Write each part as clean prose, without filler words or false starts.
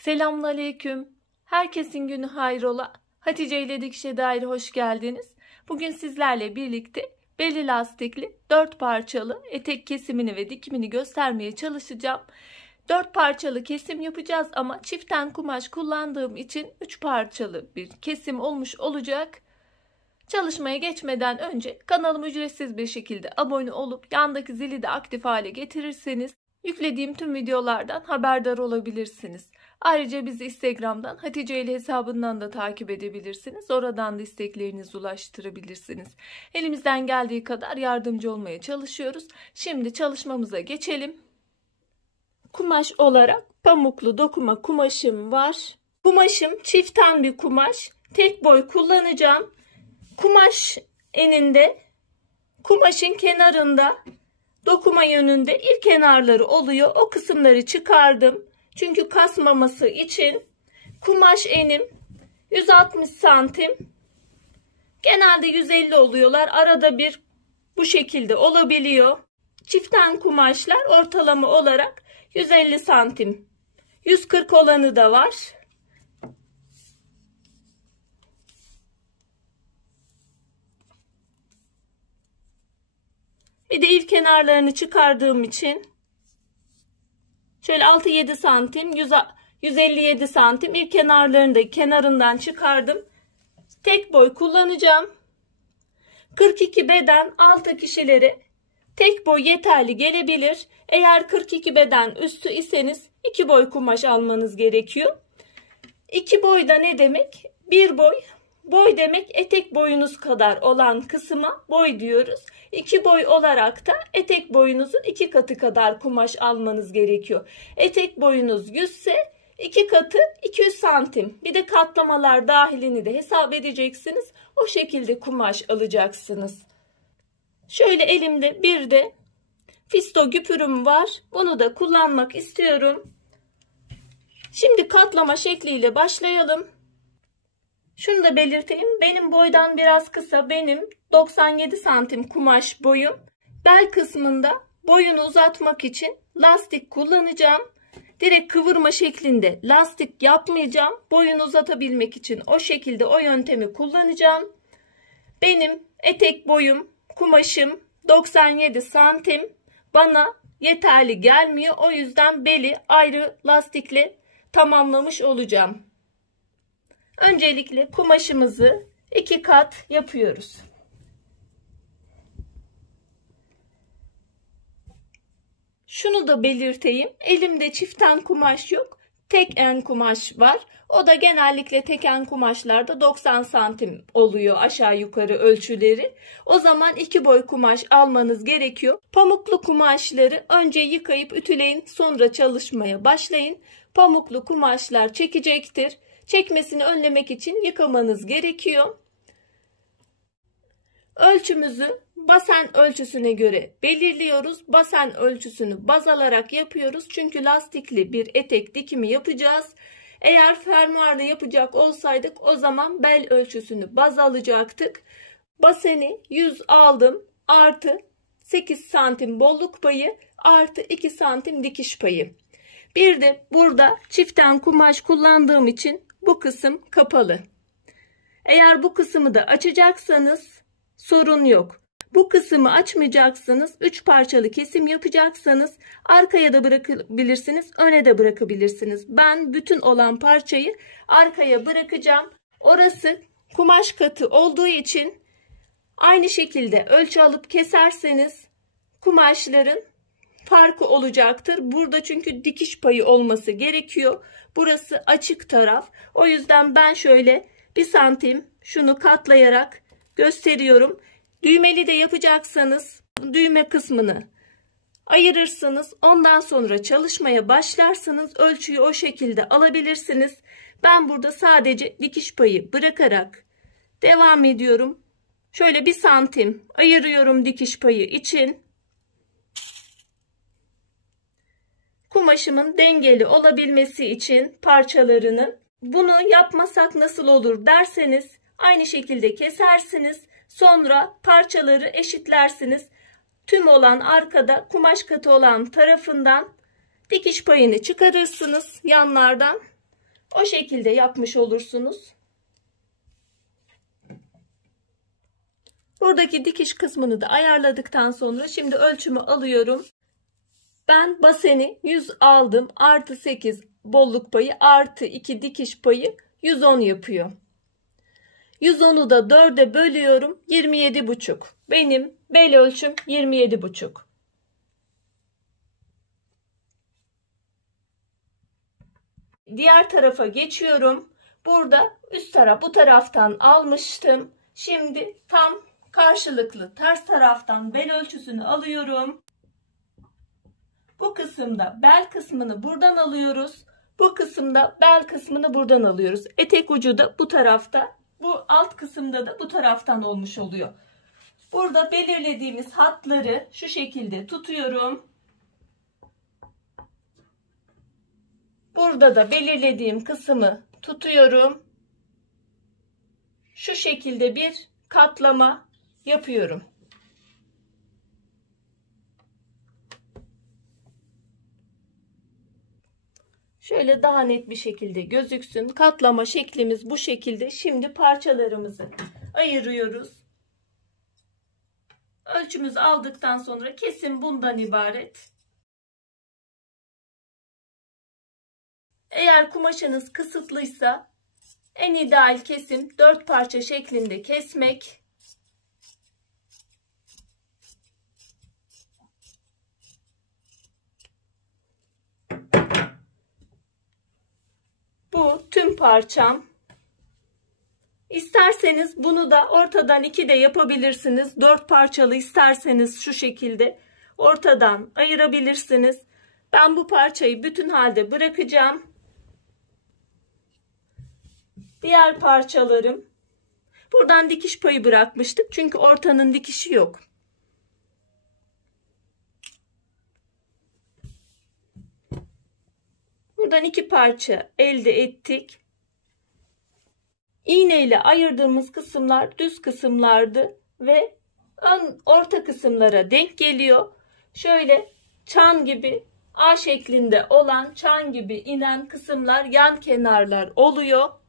Selamünaleyküm. Herkesin günü hayrola. Hatice ile Dikişe Dair hoş geldiniz. Bugün sizlerle birlikte belli lastikli 4 parçalı etek kesimini ve dikimini göstermeye çalışacağım. 4 parçalı kesim yapacağız ama çiften kumaş kullandığım için 3 parçalı bir kesim olmuş olacak. Çalışmaya geçmeden önce kanalıma ücretsiz bir şekilde abone olup yandaki zili de aktif hale getirirseniz yüklediğim tüm videolardan haberdar olabilirsiniz. Ayrıca bizi Instagram'dan Hatice ile hesabından da takip edebilirsiniz. Oradan da isteklerinizi ulaştırabilirsiniz. Elimizden geldiği kadar yardımcı olmaya çalışıyoruz. Şimdi çalışmamıza geçelim. Kumaş olarak pamuklu dokuma kumaşım var. Kumaşım çiften bir kumaş. Tek boy kullanacağım. Kumaş eninde, kumaşın kenarında dokuma yönünde ilk kenarları oluyor. O kısımları çıkardım. Çünkü kasmaması için kumaş enim 160 santim. Genelde 150 oluyorlar. Arada bir bu şekilde olabiliyor. Çiften kumaşlar ortalama olarak 150 santim. 140 olanı da var. Bir de ilk kenarlarını çıkardığım için şöyle 6-7 santim 157 santim ilk kenarlarını da kenarından çıkardım. Tek boy kullanacağım. 42 beden altı kişilere tek boy yeterli gelebilir. Eğer 42 beden üstü iseniz 2 boy kumaş almanız gerekiyor. 2 boy da ne demek? 1 boy. Boy demek etek boyunuz kadar olan kısma boy diyoruz. 2 boy olarak da etek boyunuzun 2 katı kadar kumaş almanız gerekiyor. Etek boyunuz 100 ise 2 katı 200 santim. Bir de katlamalar dahilini de hesap edeceksiniz. O şekilde kumaş alacaksınız. Şöyle elimde bir de fisto güpürüm var. Bunu da kullanmak istiyorum. Şimdi katlama şekliyle başlayalım. Şunu da belirteyim. Benim boydan biraz kısa. Benim 97 santim kumaş boyum. Bel kısmında boyunu uzatmak için lastik kullanacağım. Direkt kıvırma şeklinde lastik yapmayacağım. Boyunu uzatabilmek için o şekilde o yöntemi kullanacağım. Benim etek boyum, kumaşım 97 santim. Bana yeterli gelmiyor. O yüzden beli ayrı lastikle tamamlamış olacağım. Öncelikle kumaşımızı 2 kat yapıyoruz. Şunu da belirteyim. Elimde çiften kumaş yok. Tek en kumaş var. O da genellikle tek en kumaşlarda 90 santim oluyor aşağı yukarı ölçüleri. O zaman 2 boy kumaş almanız gerekiyor. Pamuklu kumaşları önce yıkayıp ütüleyin, sonra çalışmaya başlayın. Pamuklu kumaşlar çekecektir. Çekmesini önlemek için yıkamanız gerekiyor. Ölçümüzü basen ölçüsüne göre belirliyoruz. Basen ölçüsünü baz alarak yapıyoruz. Çünkü lastikli bir etek dikimi yapacağız. Eğer fermuarlı yapacak olsaydık o zaman bel ölçüsünü baz alacaktık. Baseni 100 aldım. Artı 8 santim bolluk payı artı 2 santim dikiş payı. Bir de burada çiften kumaş kullandığım için bu kısım kapalı. Eğer bu kısmı da açacaksanız sorun yok. Bu kısmı açmayacaksınız. 3 parçalı kesim yapacaksanız arkaya da bırakabilirsiniz, öne de bırakabilirsiniz. Ben bütün olan parçayı arkaya bırakacağım. Orası kumaş katı olduğu için aynı şekilde ölçü alıp keserseniz kumaşların farkı olacaktır. Burada çünkü dikiş payı olması gerekiyor. Burası açık taraf. O yüzden ben şöyle 1 santim şunu katlayarak gösteriyorum. Düğmeli de yapacaksanız düğme kısmını ayırırsınız. Ondan sonra çalışmaya başlarsınız. Ölçüyü o şekilde alabilirsiniz. Ben burada sadece dikiş payı bırakarak devam ediyorum. Şöyle 1 santim ayırıyorum dikiş payı için. Kumaşımın dengeli olabilmesi için parçalarının, bunu yapmasak nasıl olur derseniz aynı şekilde kesersiniz. Sonra parçaları eşitlersiniz. Tüm olan arkada kumaş katı olan tarafından dikiş payını çıkarırsınız yanlardan. O şekilde yapmış olursunuz. Buradaki dikiş kısmını da ayarladıktan sonra şimdi ölçümü alıyorum. Ben baseni 100 aldım. Artı 8 bolluk payı artı 2 dikiş payı 110 yapıyor. 110'u da 4'e bölüyorum. 27,5. Benim bel ölçüm 27,5. Diğer tarafa geçiyorum. Burada üst taraf bu taraftan almıştım. Şimdi tam karşılıklı ters taraftan bel ölçüsünü alıyorum. Bu kısımda bel kısmını buradan alıyoruz. Bu kısımda bel kısmını buradan alıyoruz. Etek ucu da bu tarafta. Bu alt kısımda da bu taraftan olmuş oluyor. Burada belirlediğimiz hatları şu şekilde tutuyorum. Burada da belirlediğim kısmı tutuyorum. Şu şekilde bir katlama yapıyorum. Şöyle daha net bir şekilde gözüksün. Katlama şeklimiz bu şekilde. Şimdi parçalarımızı ayırıyoruz. Ölçümüzü aldıktan sonra kesim bundan ibaret. Eğer kumaşınız kısıtlıysa en ideal kesim 4 parça şeklinde kesmek. Bu tüm parçam. İsterseniz bunu da ortadan 2 de yapabilirsiniz. 4 parçalı isterseniz şu şekilde ortadan ayırabilirsiniz. Ben bu parçayı bütün halde bırakacağım. Diğer parçalarım. Buradan dikiş payı bırakmıştık. Çünkü ortanın dikişi yok. Buradan 2 parça elde ettik. İğne ile ayırdığımız kısımlar düz kısımlardı ve orta kısımlara denk geliyor. Şöyle çan gibi A şeklinde olan çan gibi inen kısımlar yan kenarlar oluyor.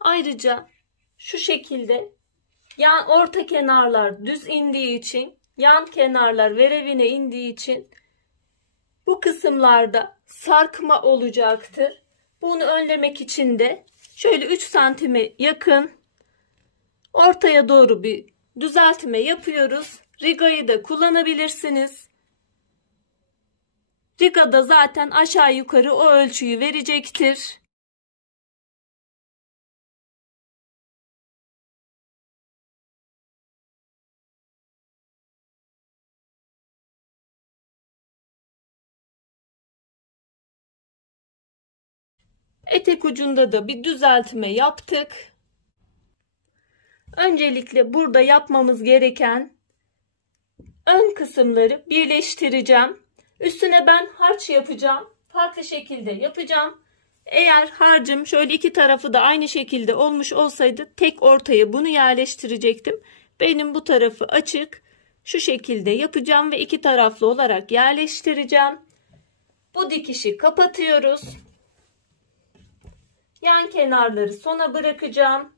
Ayrıca şu şekilde orta kenarlar düz indiği için, yan kenarlar verevine indiği için bu kısımlarda sarkma olacaktır. Bunu önlemek için de şöyle 3 santime yakın ortaya doğru bir düzeltme yapıyoruz. Rigayı da kullanabilirsiniz. Rigada zaten aşağı yukarı o ölçüyü verecektir. Etek ucunda da bir düzeltme yaptık. Öncelikle burada yapmamız gereken ön kısımları birleştireceğim. Üstüne ben harç yapacağım. Farklı şekilde yapacağım. Eğer harcım şöyle iki tarafı da aynı şekilde olmuş olsaydı tek ortaya bunu yerleştirecektim. Benim bu tarafı açık. Şu şekilde yapacağım ve iki taraflı olarak yerleştireceğim. Bu dikişi kapatıyoruz. Yan kenarları sona bırakacağım.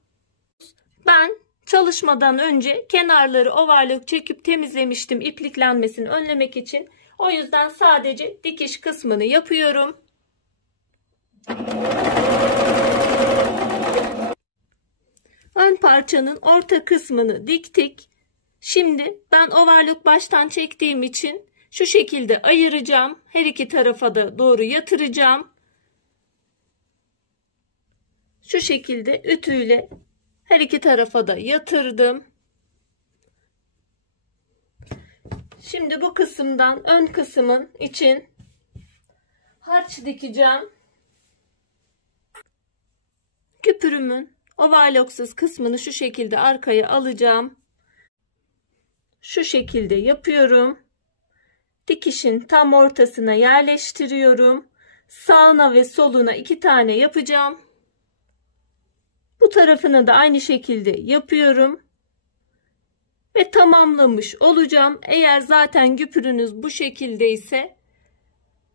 Ben çalışmadan önce kenarları overlock çekip temizlemiştim ipliklenmesini önlemek için. O yüzden sadece dikiş kısmını yapıyorum. Ön parçanın orta kısmını diktik. Şimdi ben overlock baştan çektiğim için şu şekilde ayıracağım. Her iki tarafa da doğru yatıracağım. Şu şekilde ütüyle her iki tarafa da yatırdım. Şimdi bu kısımdan ön kısmın için harç dikeceğim. Küpürümün overlocksuz kısmını şu şekilde arkaya alacağım. Şu şekilde yapıyorum. Dikişin tam ortasına yerleştiriyorum. Sağına ve soluna 2 tane yapacağım. Bu tarafını da aynı şekilde yapıyorum. Ve tamamlamış olacağım. Eğer zaten güpürünüz bu şekilde ise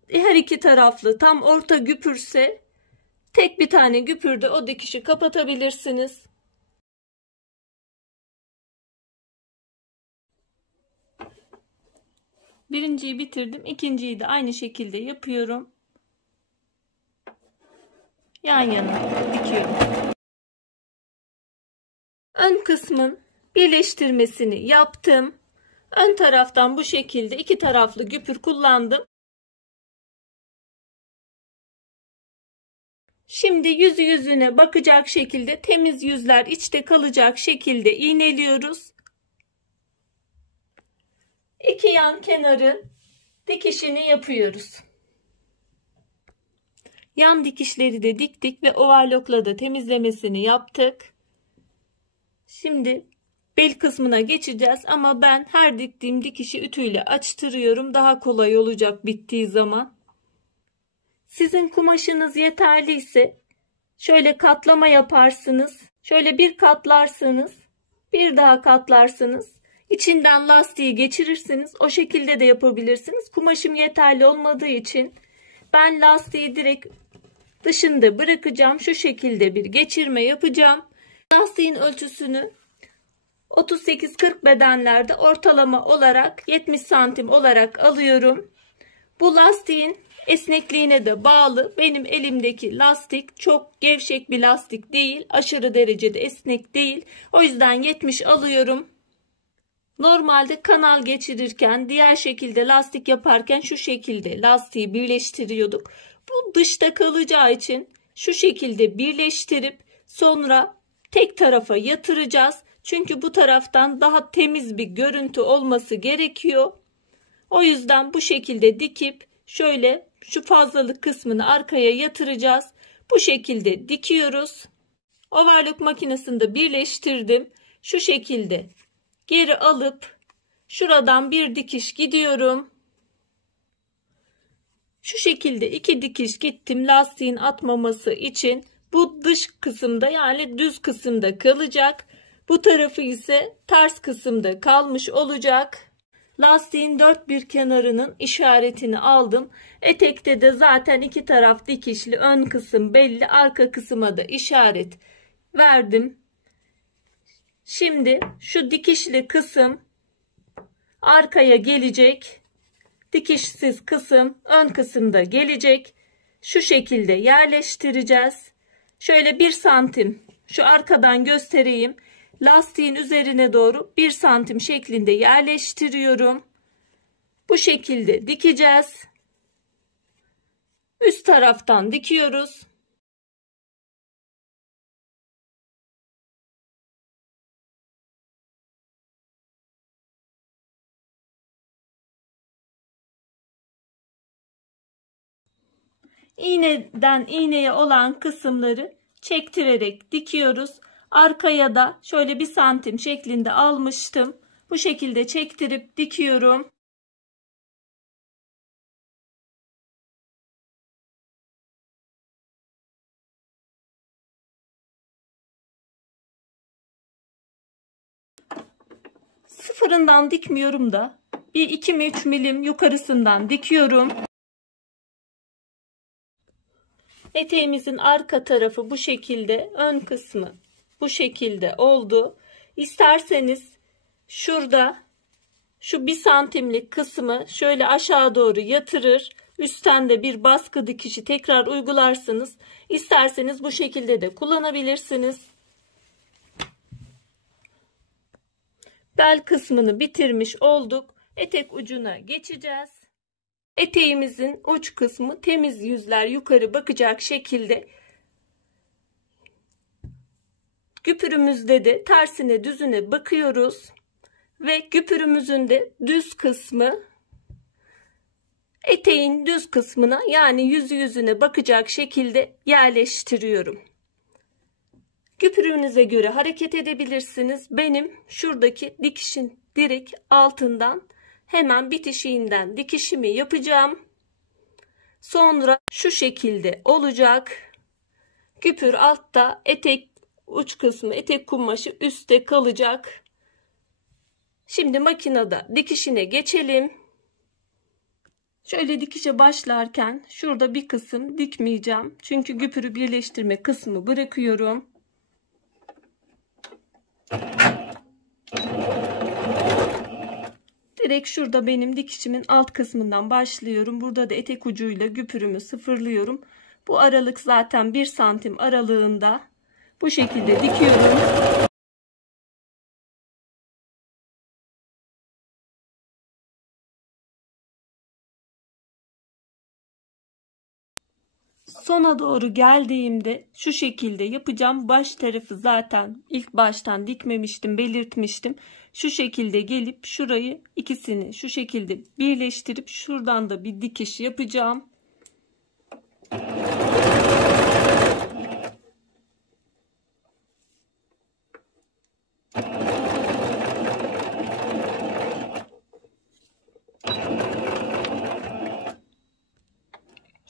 her iki taraflı tam orta güpürse Tek bir tane güpürde o dikişi kapatabilirsiniz. Birinciyi bitirdim. İkinciyi de aynı şekilde yapıyorum. Yan yana dikiyorum. Ön kısmın birleştirmesini yaptım. Ön taraftan bu şekilde iki taraflı güpür kullandım. Şimdi yüzü yüzüne bakacak şekilde, temiz yüzler içte kalacak şekilde iğneliyoruz. İki yan kenarın dikişini yapıyoruz. Yan dikişleri de diktik ve overlockla da temizlemesini yaptık. Şimdi bel kısmına geçeceğiz ama ben her diktiğim dikişi ütüyle açtırıyorum. Daha kolay olacak bittiği zaman. Sizin kumaşınız yeterliyse şöyle katlama yaparsınız. Şöyle bir katlarsınız. Bir daha katlarsınız. İçinden lastiği geçirirsiniz. O şekilde de yapabilirsiniz. Kumaşım yeterli olmadığı için ben lastiği direkt dışında bırakacağım. Şu şekilde bir geçirme yapacağım. Lastiğin ölçüsünü 38-40 bedenlerde ortalama olarak 70 santim olarak alıyorum. Bu lastiğin esnekliğine de bağlı. Benim elimdeki lastik çok gevşek bir lastik değil. Aşırı derecede esnek değil. O yüzden 70 alıyorum. Normalde kanal geçirirken, diğer şekilde lastik yaparken şu şekilde lastiği birleştiriyorduk. Bu dışta kalacağı için şu şekilde birleştirip sonra tek tarafa yatıracağız. Çünkü bu taraftan daha temiz bir görüntü olması gerekiyor. O yüzden bu şekilde dikip şöyle şu fazlalık kısmını arkaya yatıracağız. Bu şekilde dikiyoruz. Overlock makinesinde birleştirdim. Şu şekilde geri alıp şuradan bir dikiş gidiyorum. Şu şekilde iki dikiş gittim lastiğin atmaması için. Bu dış kısımda yani düz kısımda kalacak. Bu tarafı ise ters kısımda kalmış olacak. Lastiğin dört bir kenarının işaretini aldım. Etekte de zaten iki taraf dikişli, ön kısım belli, arka kısma da işaret verdim. Şimdi şu dikişli kısım arkaya gelecek. Dikişsiz kısım ön kısımda gelecek. Şu şekilde yerleştireceğiz. Şöyle 1 santim şu arkadan göstereyim. Lastiğin üzerine doğru 1 santim şeklinde yerleştiriyorum. Bu şekilde dikeceğiz. Üst taraftan dikiyoruz. İğneden iğneye olan kısımları çektirerek dikiyoruz. Arkaya da şöyle 1 santim şeklinde almıştım. Bu şekilde çektirip dikiyorum. Sıfırından dikmiyorum da bir 2 mi 3 milim yukarısından dikiyorum. Eteğimizin arka tarafı bu şekilde, ön kısmı bu şekilde oldu. İsterseniz şurada şu 1 santimlik kısmı şöyle aşağı doğru yatırır. Üstten de bir baskı dikişi tekrar uygularsınız. İsterseniz bu şekilde de kullanabilirsiniz. Bel kısmını bitirmiş olduk. Etek ucuna geçeceğiz. Eteğimizin uç kısmı temiz yüzler yukarı bakacak şekilde. Güpürümüzde de tersine düzüne bakıyoruz. Ve güpürümüzün de düz kısmı eteğin düz kısmına yani yüzü yüzüne bakacak şekilde yerleştiriyorum. Güpürünüze göre hareket edebilirsiniz. Benim şuradaki dikişin direkt altından hemen bitişiğinden dikişimi yapacağım. Sonra şu şekilde olacak. Güpür altta, etek uç kısmı, etek kumaşı üstte kalacak. Şimdi makinede dikişine geçelim. Şöyle dikişe başlarken şurada bir kısım dikmeyeceğim. Çünkü güpürü birleştirme kısmı bırakıyorum. Direkt şurada benim dikişimin alt kısmından başlıyorum. Burada da etek ucuyla güpürümü sıfırlıyorum. Bu aralık zaten 1 santim aralığında. Bu şekilde dikiyorum. Sona doğru geldiğimde şu şekilde yapacağım. Baş tarafı zaten ilk baştan dikmemiştim, belirtmiştim. Şu şekilde gelip şurayı ikisini şu şekilde birleştirip şuradan da bir dikiş yapacağım.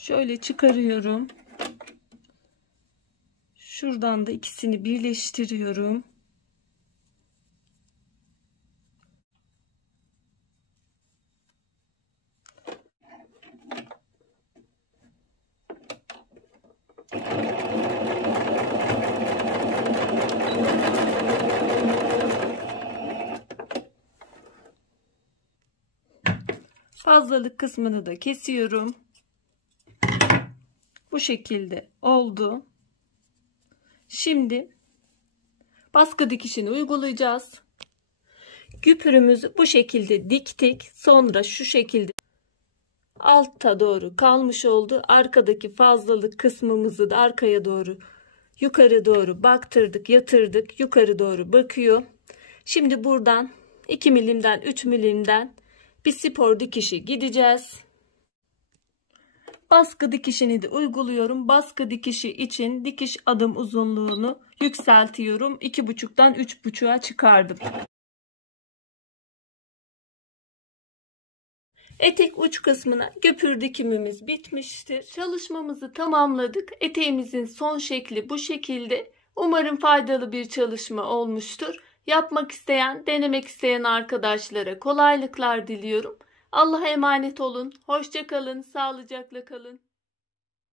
Şöyle çıkarıyorum. Şuradan da ikisini birleştiriyorum. Fazlalık kısmını da kesiyorum. Bu şekilde oldu. Şimdi baskı dikişini uygulayacağız. Güpürümüzü bu şekilde diktik. Sonra şu şekilde alta doğru kalmış oldu. Arkadaki fazlalık kısmımızı da arkaya doğru yukarı doğru baktırdık, yatırdık. Yukarı doğru bakıyor. Şimdi buradan 2 milimden 3 milimden bir spor dikişi gideceğiz. Baskı dikişini de uyguluyorum. Baskı dikişi için dikiş adım uzunluğunu yükseltiyorum. 2,5'dan 3,5'a çıkardım. Etek uç kısmına güpür dikimimiz bitmiştir. Çalışmamızı tamamladık. Eteğimizin son şekli bu şekilde. Umarım faydalı bir çalışma olmuştur. Yapmak isteyen, denemek isteyen arkadaşlara kolaylıklar diliyorum. Allah'a emanet olun. Hoşça kalın, sağlıcakla kalın.